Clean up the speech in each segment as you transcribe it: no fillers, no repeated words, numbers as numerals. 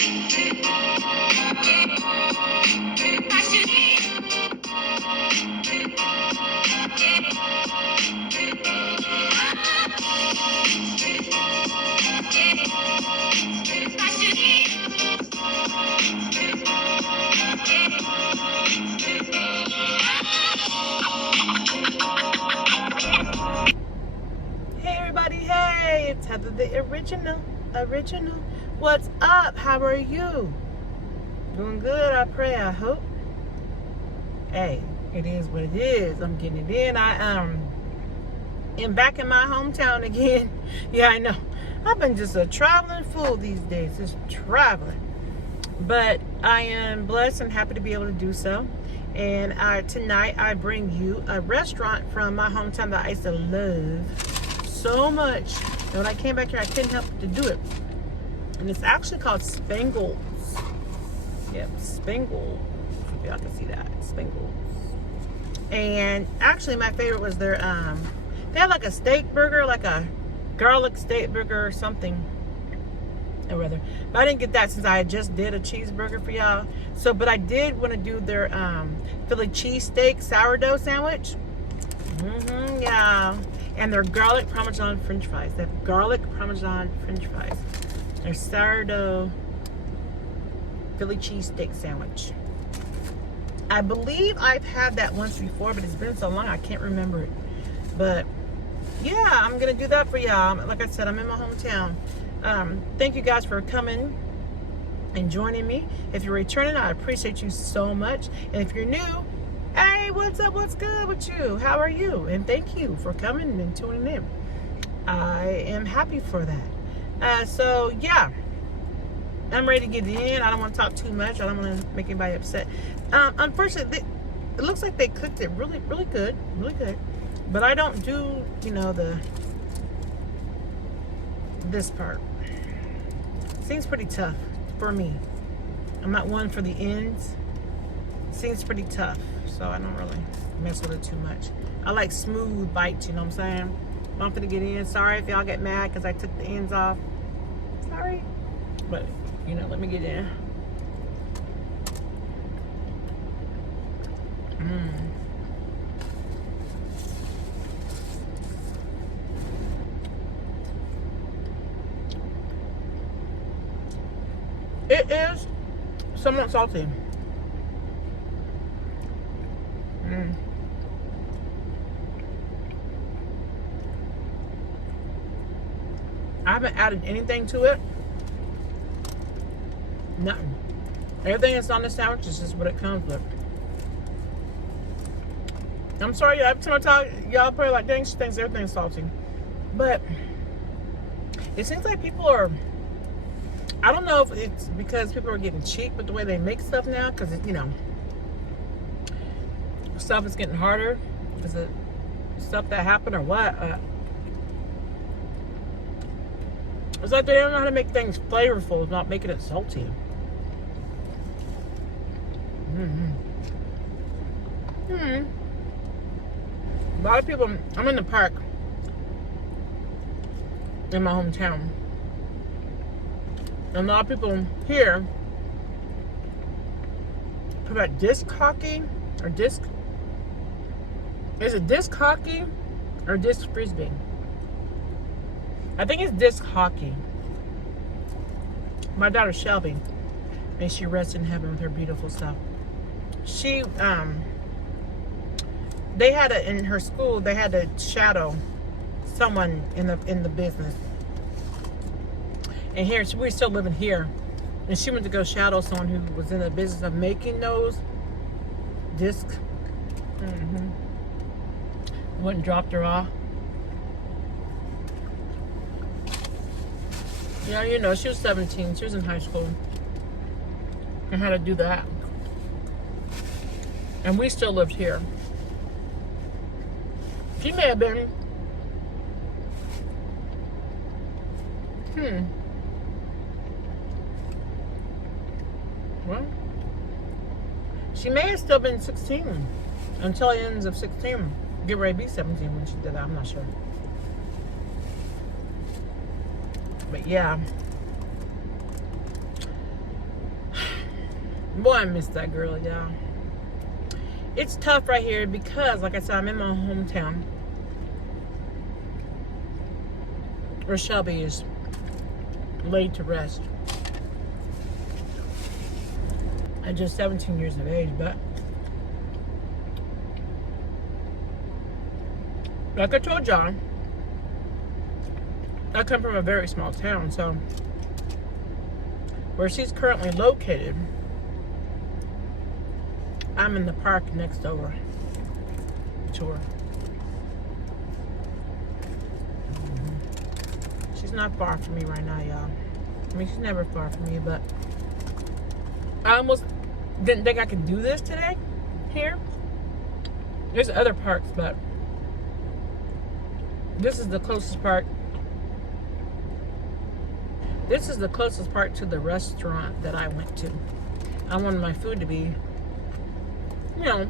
Hey, it's Heather the original. What's up? How are you? Doing good, I pray, I hope. Hey, it is what it is. I'm getting it in. I am back in my hometown again. Yeah, I know. I've been just a traveling fool these days, just traveling. But I am blessed and happy to be able to do so. And tonight I bring you a restaurant from my hometown that I used to love so much. And when I came back here, I couldn't help to do it. And it's actually called Spangles. Yep, Spangles. If y'all can see that, Spangles. And actually, my favorite was their they had like a steak burger, like a garlic steak burger or something. Or rather, but I didn't get that since I just did a cheeseburger for y'all. So, but I did want to do their Philly cheesesteak sourdough sandwich. Yeah. And their garlic Parmesan French fries. They have garlic Parmesan French fries. Their sourdough Philly cheesesteak sandwich. I believe I've had that once before, but it's been so long I can't remember it. But yeah, I'm gonna do that for y'all. Like I said, I'm in my hometown. Thank you guys for coming and joining me. If you're returning, I appreciate you so much. And if you're new, hey, what's up? What's good with you? How are you? And thank you for coming and tuning in. I am happy for that. So yeah, I'm ready to get in. I don't want to talk too much. I don't want to make anybody upset. Unfortunately, it looks like they cooked it really good, But I don't do, this part. Seems pretty tough for me. I'm not one for the ends. Seems pretty tough, so I don't really mess with it too much. I like smooth bites, you know what I'm saying? I'm gonna get in. Sorry if y'all get mad because I took the ends off. Sorry. But, let me get in. It is somewhat salty. I haven't added anything to it. Nothing. Everything that's on the sandwich is just what it comes with. I'm sorry, every time I talk, y'all probably like, dang, she thinks everything's salty. But it seems like people are, I don't know if it's because people are getting cheap with the way they make stuff now, because, stuff is getting harder. Is it stuff that happened or what? It's like they don't know how to make things flavorful, not making it salty. A lot of people, I'm in the park in my hometown. And a lot of people here put about disc hockey or disc. Is it disc hockey or disc frisbee? I think it's disc hockey. My daughter Shelby, may she rest in heaven with her beautiful self. She, they had in her school, they had to shadow someone in the business. And here, we're still living here. And she went to go shadow someone who was in the business of making those discs. Went and dropped her off. Yeah, she was 17. She was in high school. And had to do that. And we still lived here. She may have been. Well, she may have still been 16 until the ends of 16. Get ready to be 17 when she did that. I'm not sure. But yeah. Boy, I miss that girl, y'all. It's tough right here because, like I said, I'm in my hometown where Shelby is laid to rest at just 17 years of age. But like I told y'all, I come from a very small town, so where she's currently located, I'm in the park next door to her. She's not far from me right now, y'all. I mean, she's never far from me, but I almost didn't think I could do this today here. There's other parks, but this is the closest park. This is the closest park to the restaurant that I went to. I wanted my food to be, you know,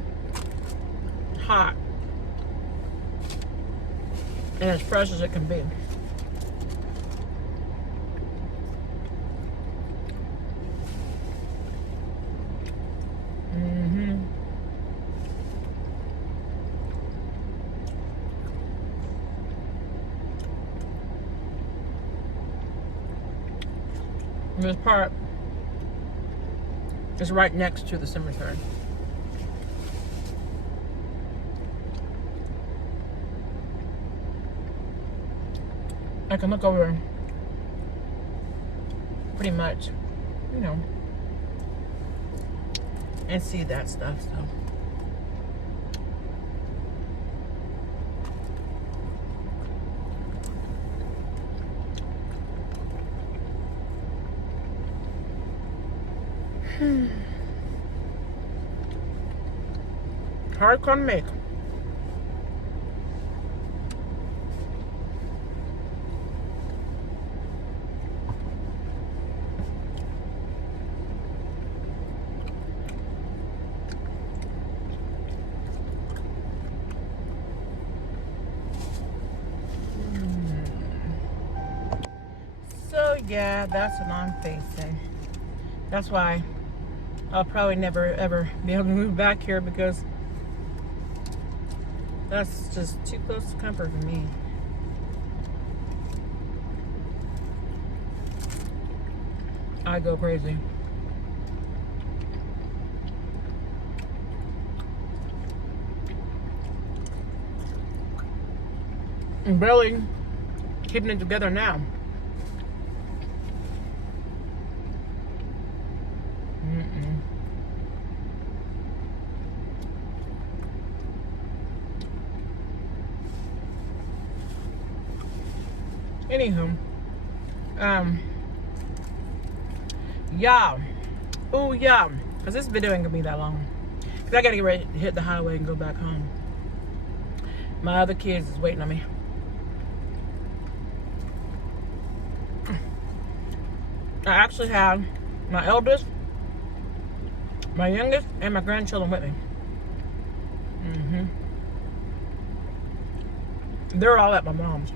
hot and as fresh as it can be. This part is right next to the cemetery. I can look over pretty much, you know, and see that stuff, so. Hard to make. So yeah, that's what I'm facing. That's why I'll probably never ever be able to move back here, because that's just too close to comfort for me. I go crazy. I'm barely keeping it together now. Anywho, yeah, oh yeah, cause this video ain't gonna be that long, cause I gotta get ready to hit the highway and go back home. My other kids is waiting on me. I actually have my eldest, my youngest, and my grandchildren with me. They're all at my mom's,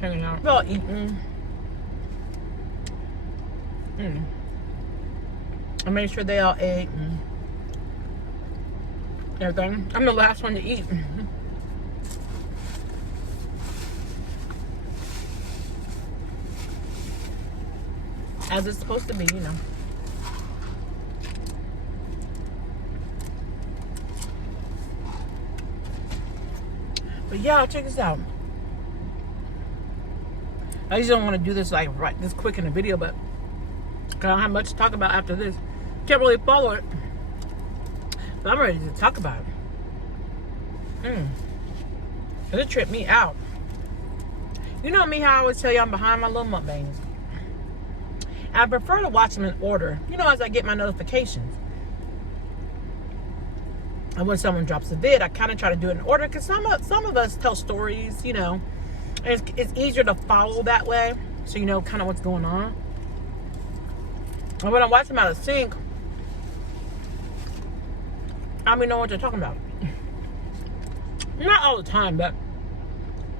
hanging out. They're all eating. I made sure they all ate and everything. I'm the last one to eat. As it's supposed to be, you know. But yeah, check this out. I just don't want to do this like right this quick in the video, but I don't have much to talk about after this. Can't really follow it. But I'm ready to talk about it. It tripped me out. You know me, how I always tell you I'm behind my little mukbangs. I prefer to watch them in order, you know, as I get my notifications. And when someone drops a vid, I kind of try to do it in order, because some of us tell stories, you know, and it's easier to follow that way, so you know kind of what's going on. And when I watch them out of sync, I don't even know what they're talking about. Not all the time, but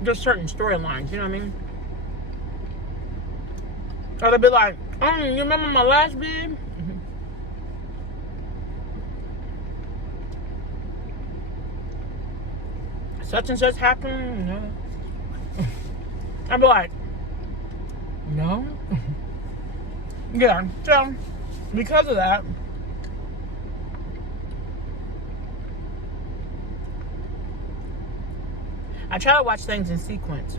there's certain storylines, you know what I mean? Or they'll be like, You remember my last vid? Such and such happened, no. I'd be like, no. Yeah, so because of that, I try to watch things in sequence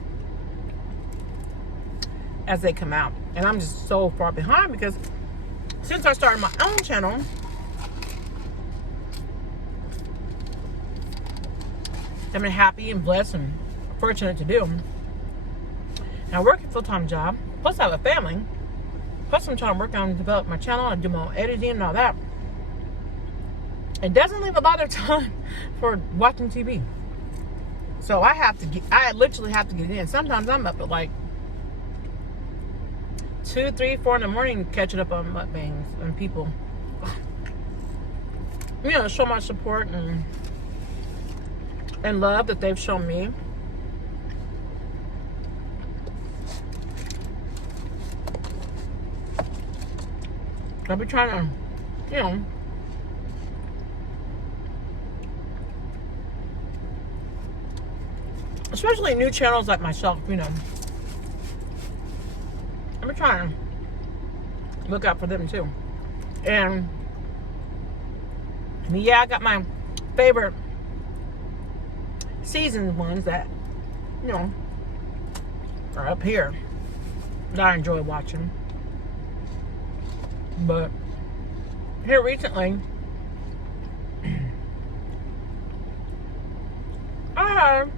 as they come out. And I'm just so far behind because since I started my own channel, I've been happy and blessed and fortunate to do. And I work a full-time job, plus I have a family. Plus I'm trying to work on develop my channel and do my own editing and all that. It doesn't leave a lot of time for watching TV. So I literally have to get it in. Sometimes I'm up at like 2, 3, 4 in the morning catching up on mukbangs and people. You know, show my support and love that they've shown me. I'll be trying to, you know, especially new channels like myself, you know, I'm trying to look out for them too. And I mean, yeah, I got my favorite seasoned ones that, you know, are up here that I enjoy watching. But here recently, I have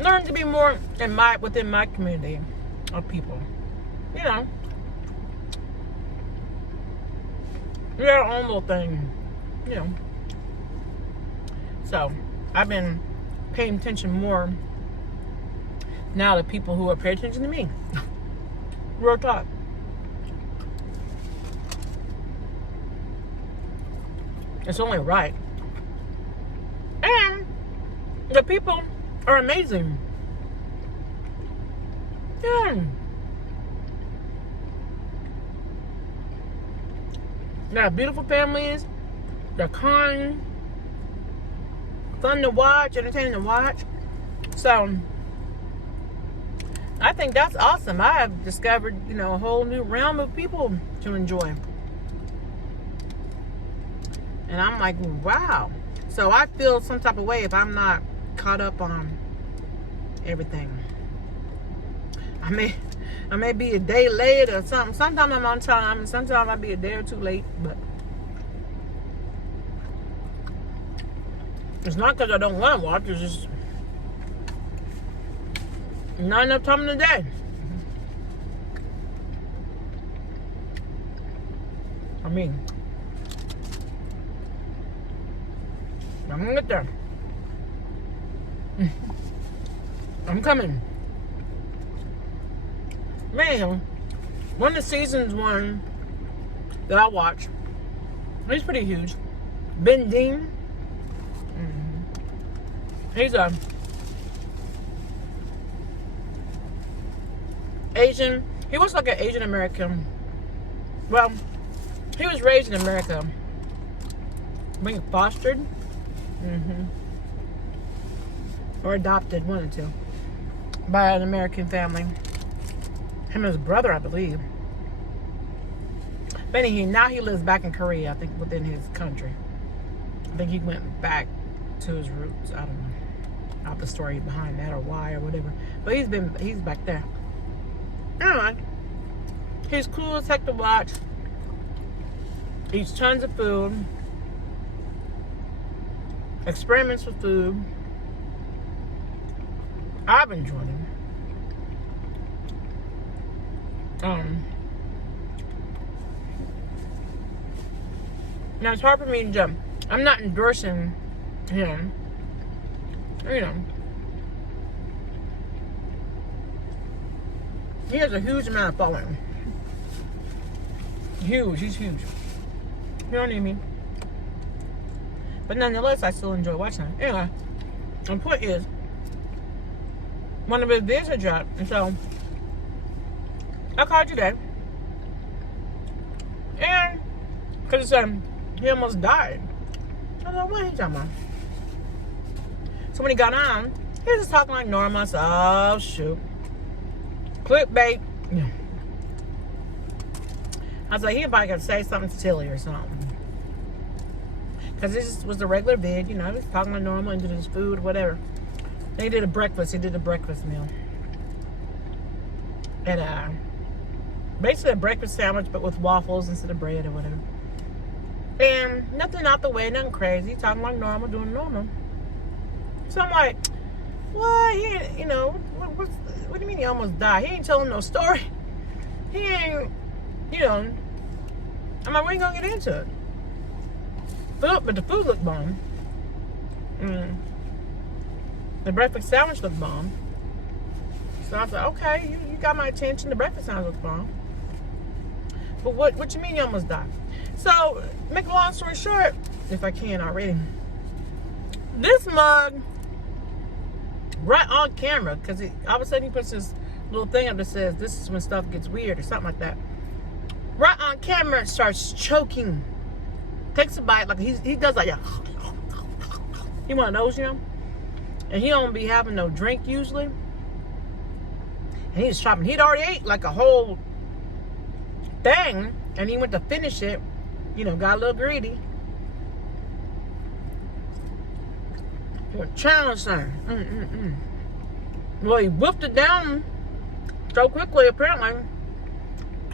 learned to be more within my community of people. You know, their own little thing. You know, so I've been paying attention more now to people who are paying attention to me. Real talk. It's only right. And the people are amazing. Yeah. They have beautiful families. They're kind. Fun to watch. Entertaining to watch. So, I think that's awesome. I have discovered, you know, a whole new realm of people to enjoy. And I'm like, wow. So I feel some type of way if I'm not caught up on everything. I may be a day late or something. Sometimes I'm on time, and sometimes I'll be a day or two late. But it's not because I don't want to watch. It's just not enough time in the day. I mean, I'm gonna get there. I'm coming. Man, one of the seasons one that I watch, he's pretty huge. Ben Dean. He's a Asian. He was like an Asian American. Well, he was raised in America. Being fostered. Or adopted, one or two. By an American family. Him and his brother, I believe. But anyway, now he lives back in Korea, I think, within his country. I think he went back to his roots. I don't know. Not the story behind that or why or whatever. But he's back there. Anyway, he's cool as heck to watch. Eats tons of food. Experiments with food. I've enjoyed him. Now it's hard for me to jump. I'm not endorsing him. You know. He has a huge amount of following. Huge. He's huge. You know what I mean? But nonetheless, I still enjoy watching him. Anyway, the point is, one of his videos had dropped, and so I called you today. And, because he almost died. I was like, what are you talking about? So when he got on, he was just talking like normal. I said, oh, shoot. Clickbait. Yeah. I was like, he probably got to say something silly or something. Because this was the regular vid, you know, he was talking like normal and did his food, whatever. Then he did a breakfast. He did a breakfast meal. And basically a breakfast sandwich, but with waffles instead of bread or whatever. And nothing out the way, nothing crazy. Talking like normal, doing normal. So I'm like, what? He ain't, you know, what do you mean he almost died? He ain't telling no story. He ain't, you know. I'm like, we ain't gonna get into it. But the food looked bomb. The breakfast sandwich looked bomb. So I was like, okay, you got my attention. The breakfast sandwich looked bomb. But what you mean you almost died? So, make a long story short, if I can already. This mug, right on camera, because all of a sudden he puts this little thing up that says, this is when stuff gets weird or something like that. Right on camera, starts choking. Takes a bite, like he does like a, he one of those, you know? And he don't be having no drink usually. And he's chopping. He'd already ate like a whole thing, and he went to finish it, you know, got a little greedy. He went challenge thing. Well, he whipped it down so quickly, apparently.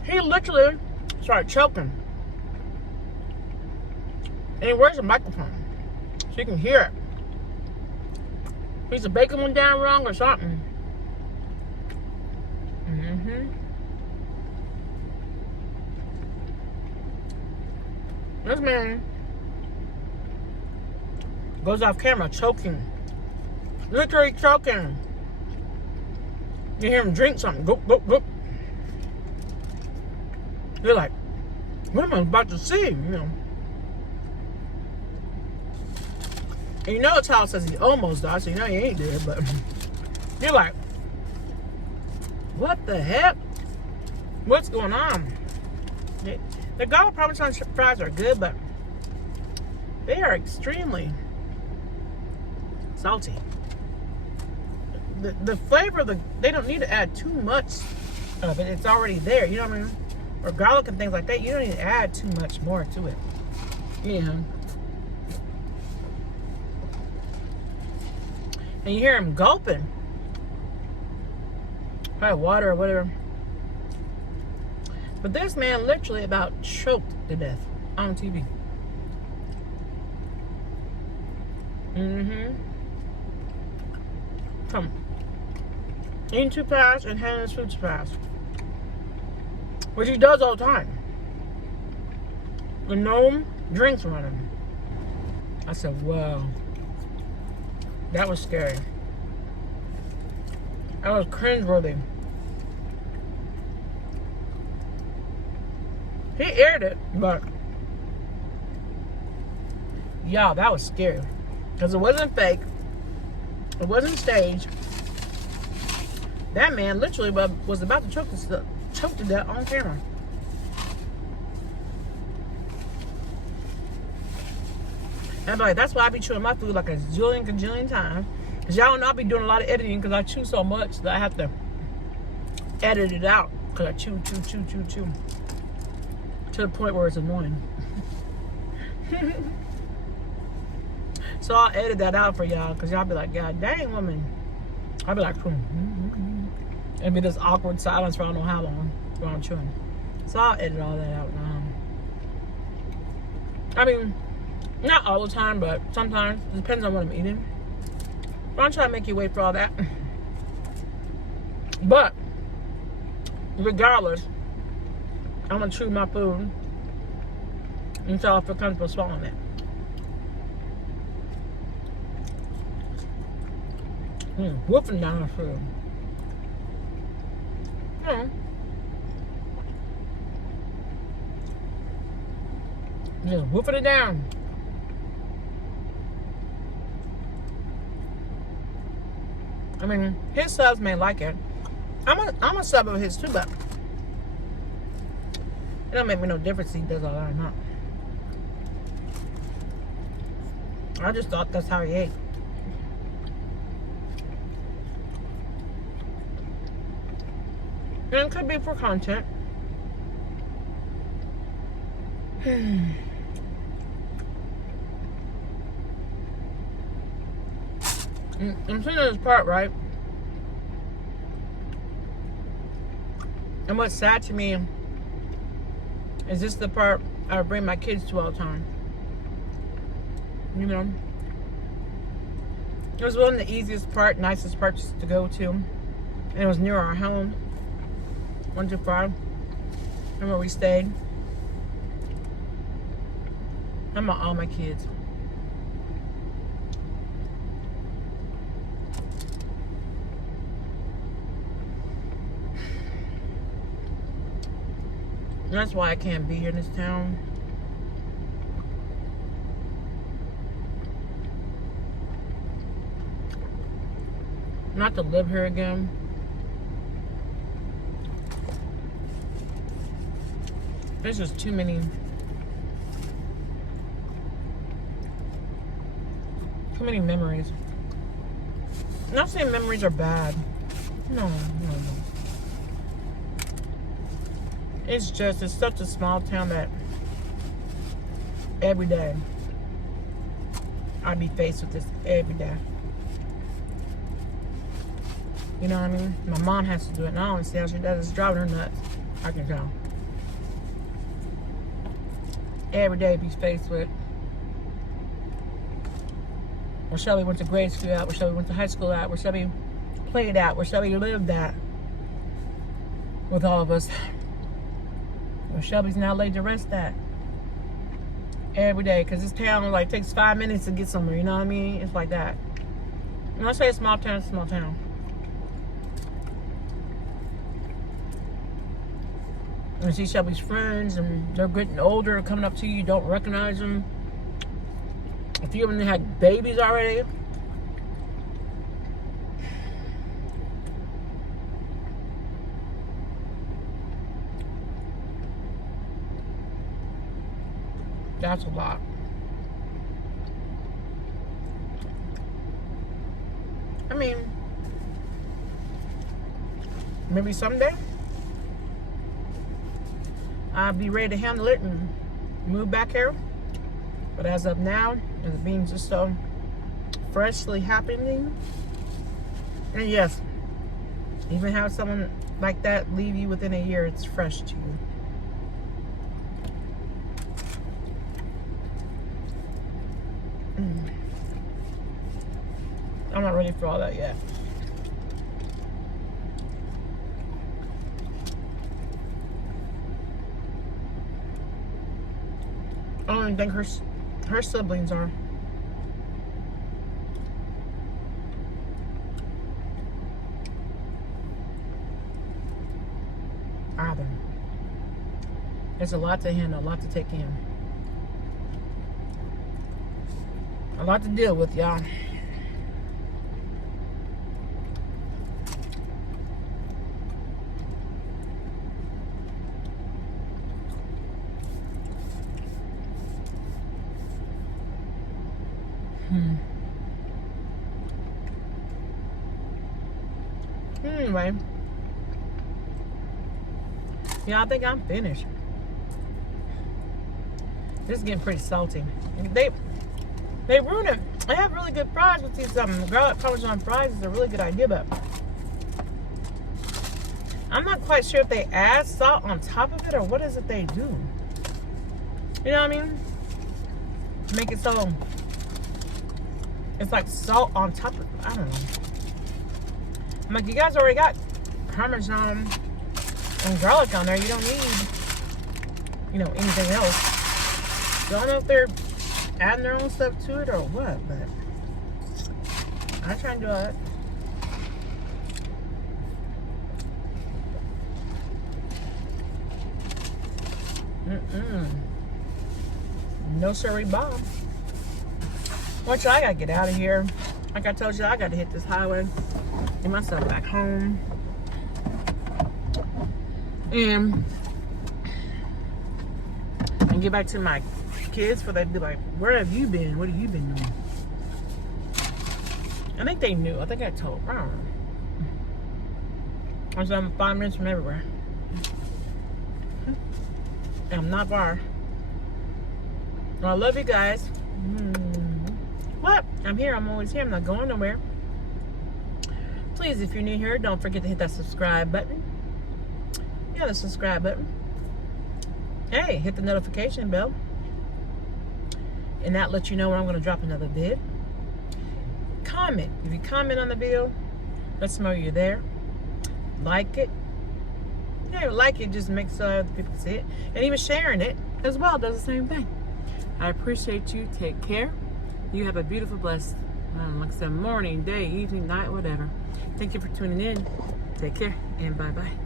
He literally started choking. And where's the microphone? So you can hear it. Piece of bacon went down wrong or something. This man goes off camera choking. Literally choking. You hear him drink something. Goop, goop, goop. You're like, what am I about to see? You know. And you know Tyler says he almost died, so you know he ain't dead, but you're like, what the heck? What's going on? The garlic Parmesan fries are good, but they are extremely salty. The flavor of they don't need to add too much of it. It's already there, you know what I mean? Or garlic and things like that, you don't need to add too much more to it. You know. And you hear him gulping. Probably water or whatever. But this man literally about choked to death on TV. Come. Eating too fast and handling his food too fast. Which he does all the time. The gnome drinks on him. I said, wow. That was scary. That was cringeworthy. He aired it, but yeah, that was scary. Because it wasn't fake. It wasn't staged. That man literally was about to choke to death on camera. And I'm like, that's why I be chewing my food like a gajillion times. Because y'all know I be doing a lot of editing because I chew so much that I have to edit it out. Because I chew. To the point where it's annoying. So I'll edit that out for y'all because y'all be like, God dang, woman. I'll be like, it'll be this awkward silence for I don't know how long while I'm chewing. So I'll edit all that out. I mean, not all the time, but sometimes. It depends on what I'm eating. But I'm trying to make you wait for all that. But, regardless, I'm going to chew my food until I feel comfortable swallowing it. Wolfing down the food. Just wolfing it down. I mean, his subs may like it. I'm a sub of his too, but don't make me no difference if he does all that or not. I just thought that's how he ate. And it could be for content. I'm seeing this part, right? And what's sad to me is this the part I bring my kids to all the time. You know? It was one of the easiest part, nicest parts to go to. And it was near our home. 125. And where we stayed. I'm about all my kids. And that's why I can't be here in this town. Not to live here again. There's just too many memories. I'm not saying memories are bad. No. It's such a small town that every day I'd be faced with this every day. You know what I mean? My mom has to do it. And I don't see how she does it. It's driving her nuts. I can tell. Every day be faced with where Shelby went to grade school at, where Shelby went to high school at, where Shelby played at, where Shelby lived at with all of us. Where Shelby's now laid to rest at. Every day. Because this town like takes 5 minutes to get somewhere. You know what I mean? It's like that. When I say a small town, it's a small town. And see Shelby's friends, and they're getting older, coming up to you, you don't recognize them. A few of them had babies already. That's a lot. I mean, maybe someday I'll be ready to handle it and move back here. But as of now, it's being just so freshly happening. And yes, even have someone like that leave you within a year, it's fresh to you. I'm not ready for all that yet. I don't even think her siblings are. Either. There's a lot to handle, a lot to take in. A lot to deal with, y'all. Anyway, yeah, I think I'm finished. This is getting pretty salty. They ruin it. I have really good fries with these garlic Parmesan fries is a really good idea, but I'm not quite sure if they add salt on top of it or what is it they do. You know what I mean? To make it so it's like salt on top of it. I don't know. I'm like, you guys already got Parmesan and garlic on there. You don't need, anything else. So I don't know if they're adding their own stuff to it or what, but I try and do it. No siree, Bob. Which I gotta get out of here. Like I told you, I gotta hit this highway. Get myself back home. And get back to my kids for they'd be like, where have you been? What have you been doing? I think they knew. I think I told. I don't know. I said I'm 5 minutes from everywhere. And I'm not far. Well, I love you guys. What? I'm here. I'm always here. I'm not going nowhere. Please, if you're new here, don't forget to hit that subscribe button. Yeah, the subscribe button. Hey, hit the notification bell. And that lets you know when I'm going to drop another vid. Comment. If you comment on the video, let us know you're there. Like it. Yeah, like it just makes other people see it. And even sharing it as well does the same thing. I appreciate you. Take care. You have a beautiful, blessed, like I said, morning, day, evening, night, whatever. Thank you for tuning in. Take care and bye-bye.